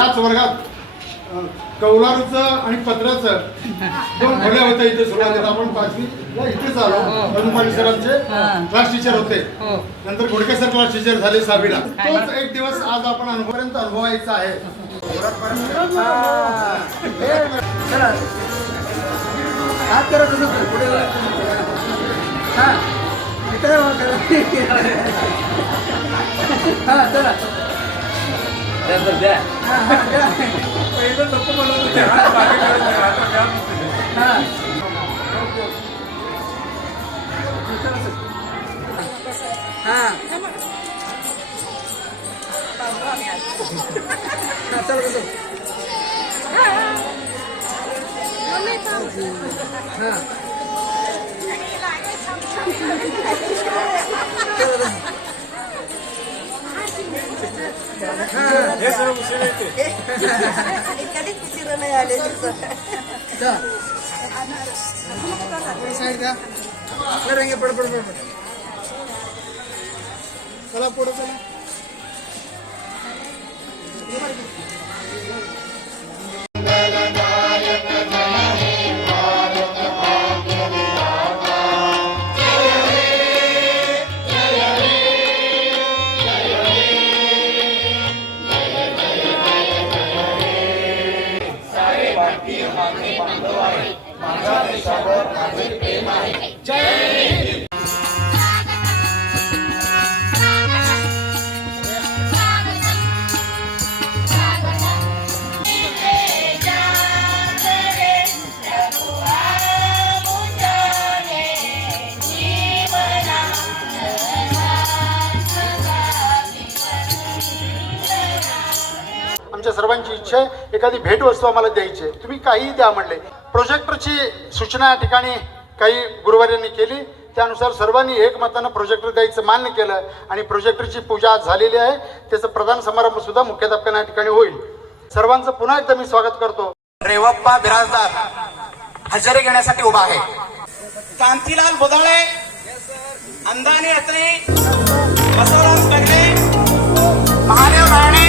याच वर्गात कौलारूचं आणि पत्राचं दोन खोल्या होत्या इथे सुरुवातीला. आपण 5वीला इथेच आलो. अनुपाणी सरांचे क्लास टीचर होते. नंतर घोडके सर क्लास टीचर झाले 6वीला. तोच एक दिवस आज आपण अनुभवापर्यंत अनुभवायचा आहे. चला पुढे चला. आमच्या सर्वांची इच्छा आहे एखादी भेटवस्तू आम्हाला द्यायची आहे. तुम्ही काहीही द्या म्हणले. प्रोजेक्टरची सूचना या ठिकाणी काही गुरुवार्यांनी केली. त्यानुसार सर्वांनी एकमतानं प्रोजेक्टर द्यायचं मान्य केलं आणि प्रोजेक्टरची पूजा आज झालेली आहे. त्याचं प्रधान समारंभ सुद्धा मुख्याध्यापकांना या ठिकाणी होईल. सर्वांचं पुन्हा एकदा मी स्वागत करतो. रेवप्पा बिराजदार हजेरी घेण्यासाठी उभा आहे. कांतीलाल बोदाळे, अंदानी अत्रे, बसवराज पगडे, महादेव नारायण